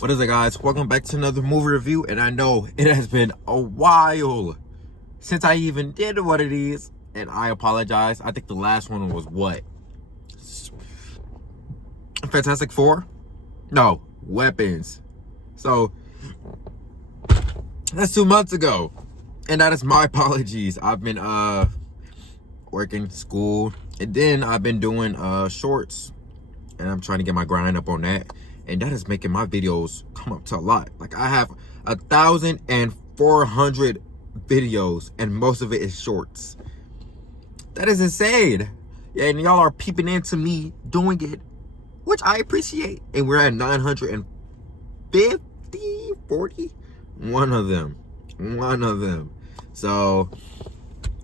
What is it, guys? Welcome back to another movie review. And I know it has been a while since I even did what it is, and I apologize. I think the last one was what? Fantastic Four? No, Weapons. So that's 2 months ago, and that is my apologies. I've been working, school, and then I've been doing shorts, and I'm trying to get my grind up on that. And that is making my videos come up to a lot. Like, I have 1,400 videos, and most of it is shorts. That is insane. Yeah, and y'all are peeping into me doing it, which I appreciate. And we're at 950, 40? One of them. So,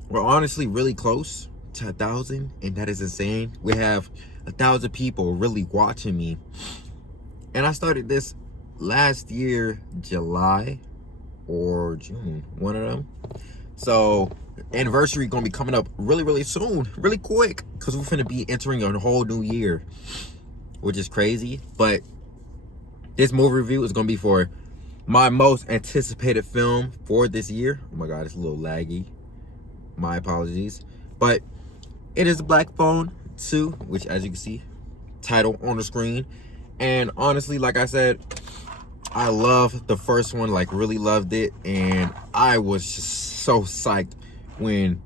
we're honestly really close to 1,000, and that is insane. We have 1,000 people really watching me. And I started this last year, July or June, one of them. So, anniversary gonna be coming up really soon, really quick, because we're finna be entering a whole new year, which is crazy. But this movie review is gonna be for my most anticipated film for this year. Oh my God, it's a little laggy. My apologies. But it is Black Phone 2, which, as you can see, title on the screen. And honestly, like I said, I love the first one, like really loved it. And I was just so psyched when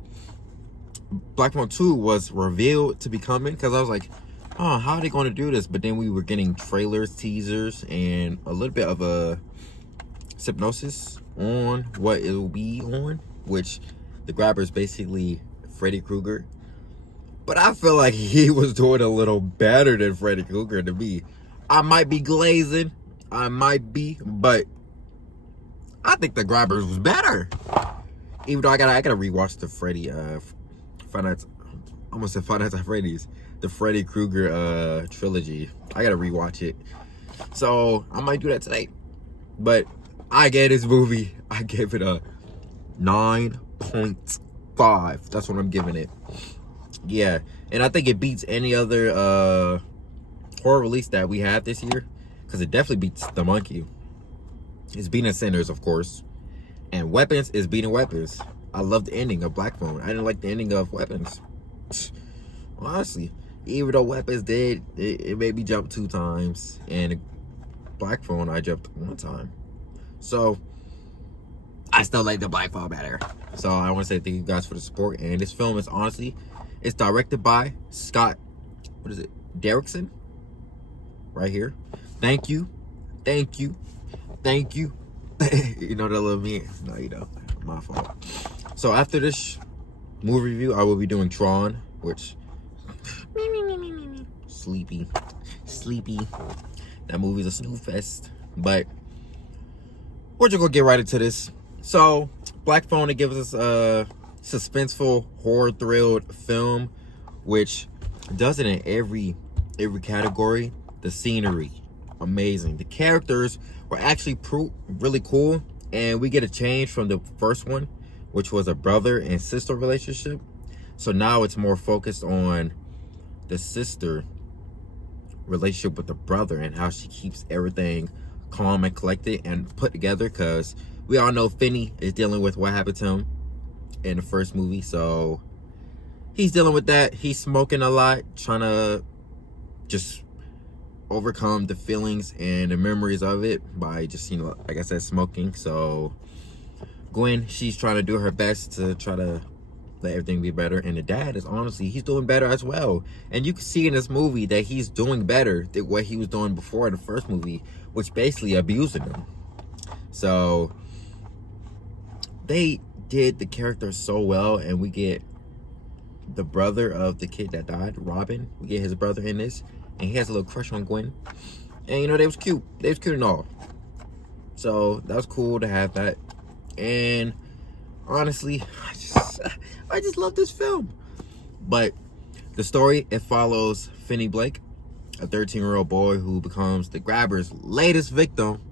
Black Phone 2 was revealed to be coming, because I was like, oh, how are they going to do this? But then we were getting trailers, teasers, and a little bit of a synopsis on what it will be on, which the grabber is basically Freddy Krueger. But I feel like he was doing a little better than Freddy Krueger to me. I might be glazing, but I think the Grabbers was better. Even though I gotta rewatch the Freddy Five Nights at Freddy's, the Freddy Krueger trilogy. I gotta rewatch it, so I might do that today. But I gave this movie, I gave it a 9.5. That's what I'm giving it. Yeah, and I think it beats any other horror release that we have this year, because it definitely beats The Monkey. It's beating Sinners, of course, and Weapons is beating Weapons. I love the ending of Black Phone. I didn't like the ending of Weapons, honestly. Even though Weapons did, it made me jump 2 times, and Black Phone I jumped 1 time. So I still like the Black Phone better. So I want to say thank you guys for the support. And this film is honestly, it's directed by Scott, Derrickson, right here. Thank you. You know that little me? No, you don't. My fault. So after this movie review, I will be doing Tron, which sleepy. That movie's a snooze fest. But we're just gonna get right into this. So Black Phone, it gives us a suspenseful, horror-thrilled film, which does it in every category. The scenery, amazing. The characters were actually really cool, and we get a change from the first one, which was a brother and sister relationship. So now it's more focused on the sister relationship with the brother and how she keeps everything calm and collected and put together, because we all know Finney is dealing with what happened to him in the first movie. So he's dealing with that. He's smoking a lot, trying to just overcome the feelings and the memories of it by just, like I said, smoking. So Gwen, she's trying to do her best to try to let everything be better. And the dad is honestly, he's doing better as well. And you can see in this movie that he's doing better than what he was doing before in the first movie, which basically abusing him. So they did the character so well, and we get the brother of the kid that died, Robin. We get his brother in this, and he has a little crush on Gwen. And they was cute. They was cute and all. So that was cool to have that. And honestly, I just love this film. But the story, it follows Finney Blake, a 13-year-old boy who becomes the grabber's latest victim,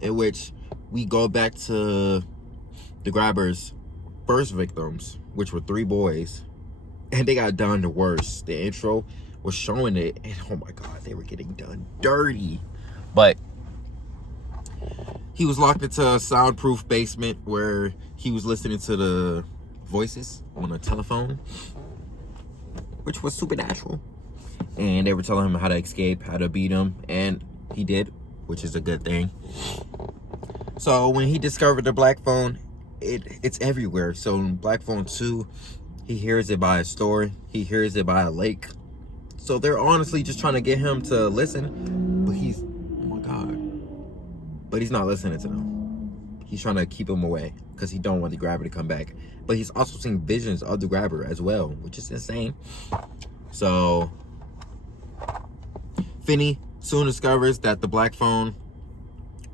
in which we go back to the grabber's first victims, which were 3 boys, and they got done the worst. The intro was showing it, and oh my God, they were getting done dirty. But He was locked into a soundproof basement where he was listening to the voices on a telephone, which was supernatural. And they were telling him how to escape, how to beat him, and he did, which is a good thing. So when he discovered the black phone, it's everywhere. So in Black Phone 2, he hears it by a store, he hears it by a lake. So they're honestly just trying to get him to listen, but he's, oh my God, but he's not listening to them. He's trying to keep him away because he don't want the grabber to come back. But he's also seeing visions of the grabber as well, which is insane. So Finney soon discovers that the black phone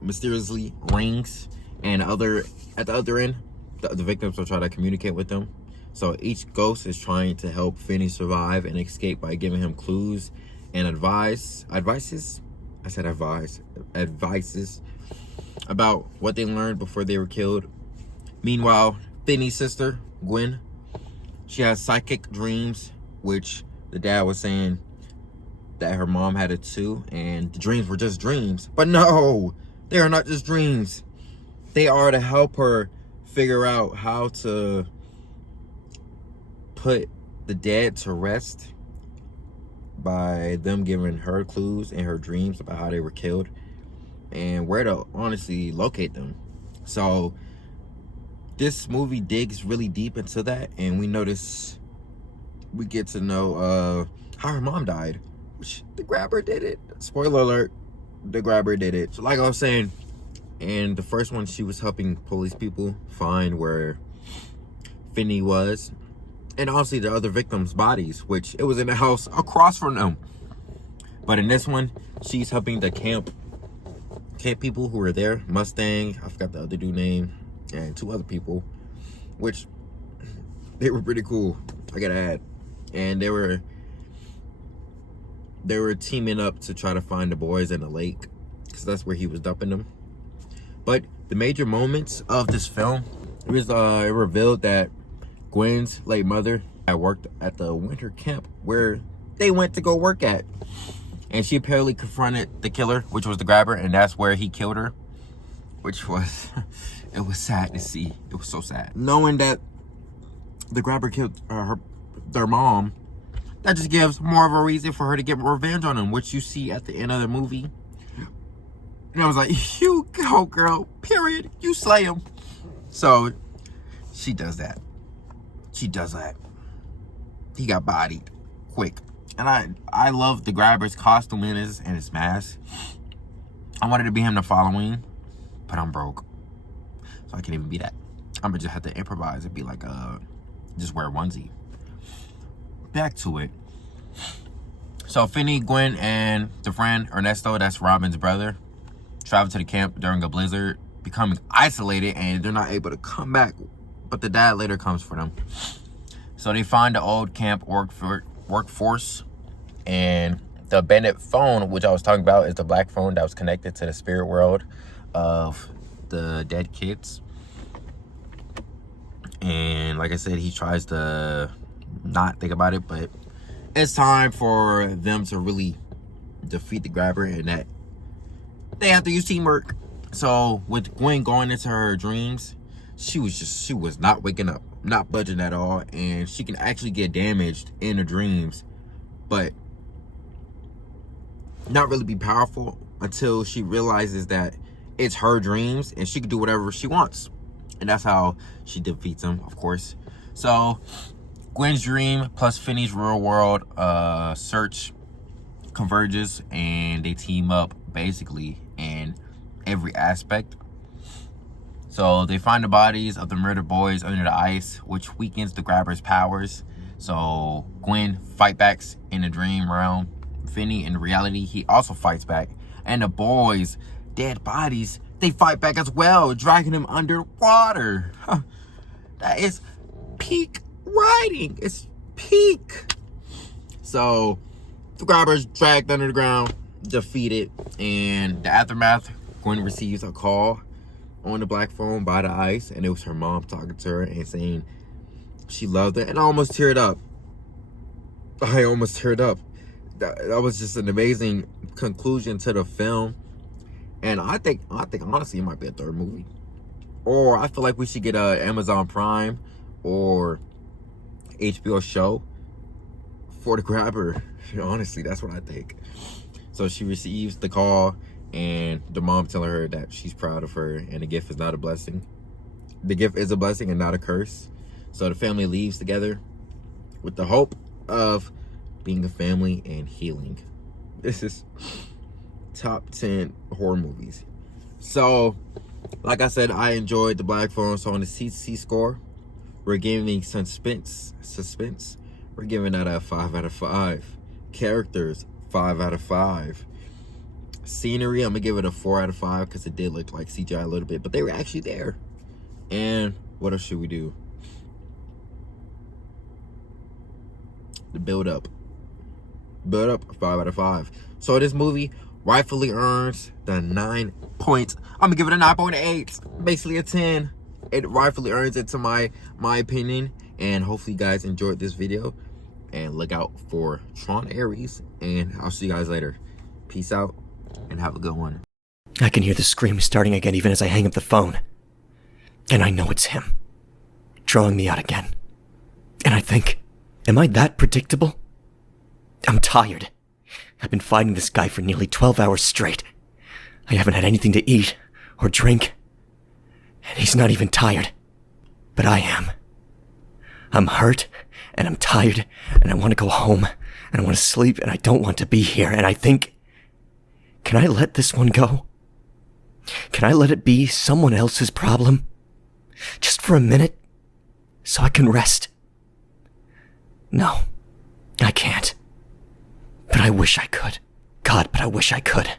mysteriously rings, and at the other end, the victims are trying to communicate with them. So each ghost is trying to help Finney survive and escape by giving him clues and advices about what they learned before they were killed. Meanwhile, Finney's sister, Gwen, she has psychic dreams, which the dad was saying that her mom had it too, and the dreams were just dreams. But no, they are not just dreams. They are to help her figure out how to put the dead to rest by them giving her clues in her dreams about how they were killed and where to honestly locate them. So this movie digs really deep into that, and we get to know how her mom died, which the grabber did it. Spoiler alert, the grabber did it. So like I was saying, in the first one, she was helping police people find where Finney was, and honestly the other victims' bodies, which it was in the house across from them. But in this one, she's helping the camp people who were there. Mustang, I forgot the other dude name, and two other people, which they were pretty cool, I gotta add. And they were teaming up to try to find the boys in the lake, because that's where he was dumping them. But the major moments of this film, it revealed that Gwen's late mother had worked at the winter camp where they went to go work at. And she apparently confronted the killer, which was the grabber, and that's where he killed her. Which was, it was sad to see. It was so sad. Knowing that the grabber killed their mom, that just gives more of a reason for her to get revenge on him, which you see at the end of the movie. And I was like, you go, girl, period. You slay him. So she does that. She does that. He got bodied quick. And I love the grabber's costume and his mask. I wanted to be him the following, but I'm broke, so I can't even be that. I'm gonna just have to improvise and be like, just wear a onesie. Back to it. So Finney, Gwen, and the friend Ernesto, that's Robin's brother, travel to the camp during a blizzard, becoming isolated, and they're not able to come back. But the dad later comes for them. So they find the old camp workforce, and the abandoned phone, which I was talking about, is the black phone that was connected to the spirit world of the dead kids. And like I said, he tries to not think about it, but it's time for them to really defeat the grabber, and that they have to use teamwork. So with Gwen going into her dreams, she was not waking up, not budging at all, and she can actually get damaged in the dreams, but not really be powerful until she realizes that it's her dreams and she can do whatever she wants. And that's how she defeats him, of course. So Gwen's dream plus Finney's real world search converges, and they team up basically in every aspect. So they find the bodies of the murdered boys under the ice, which weakens the grabber's powers. So Gwen fight backs in the dream realm. Finney, in reality, he also fights back. And the boys' dead bodies, they fight back as well, dragging him underwater. That is peak writing. It's peak. So the grabber's dragged under the ground, defeated. And the aftermath, Gwen receives a call on the black phone by the ice, and it was her mom talking to her and saying she loved it. And I almost teared up. That was just an amazing conclusion to the film. And I think honestly it might be a third movie. Or I feel like we should get a Amazon Prime or HBO show for the grabber. Honestly, that's what I think. So she receives the call and the mom telling her that she's proud of her and the gift is not a blessing. The gift is a blessing and not a curse. So the family leaves together with the hope of being a family and healing. This is top 10 horror movies. So, like I said, I enjoyed the Black Phone. So on the CC score, we're giving suspense. We're giving that a 5 out of 5. Characters, 5 out of 5. Scenery, I'm gonna give it a 4 out of 5 because it did look like CGI a little bit, but they were actually there. And what else should we do? The build up, 5 out of 5. So this movie rightfully earns the 9 points. I'm gonna give it a 9.8, basically a 10. It rightfully earns it to my opinion. And hopefully you guys enjoyed this video, and look out for Tron Ares, and I'll see you guys later. Peace out and have a good one. I can hear the scream starting again even as I hang up the phone. And I know it's him, drawing me out again. And I think, am I that predictable? I'm tired. I've been fighting this guy for nearly 12 hours straight. I haven't had anything to eat or drink. And he's not even tired. But I am. I'm hurt, and I'm tired, and I want to go home, and I want to sleep, and I don't want to be here, and I think, can I let this one go? Can I let it be someone else's problem? Just for a minute? So I can rest? No, I can't. But I wish I could. God, but I wish I could.